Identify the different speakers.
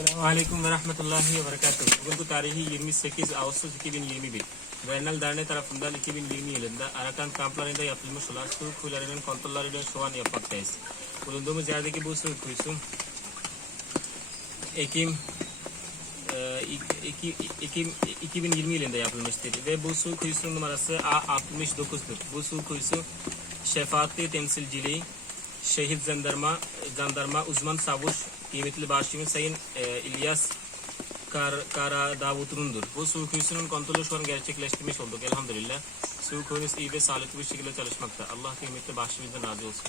Speaker 1: Aleyküm ve rahmetullahi ve berekatuhu. Bugünkü tarihi 28 Ağustos 2021. Vernal Derneği tarafından 2020 yılında Arakan kamplarında yapılmış olan su kuyularının kontrollerinde şu an yapmaktayız. Bulunduğumuz yerdeki bu su kuyusu Ekim e, ik- iki- Ekim 2020 yılında yapılmıştır ve bu su kuyusunun numarası A69'dur. Bu su kuyusu şefaatli temsilciliği şehit jandarma, jandarma uzman savuş kıymetli başkanı Sayın e, İlyas Kar, Kara Davut'undur. Bu su kuyusunun kontrolü şu an gerçekleştirmiş olduk elhamdülillah. Su kuyumuz iyi ve sağlıklı bir şekilde çalışmakta. Allah kıymetli başımızdan razı olsun.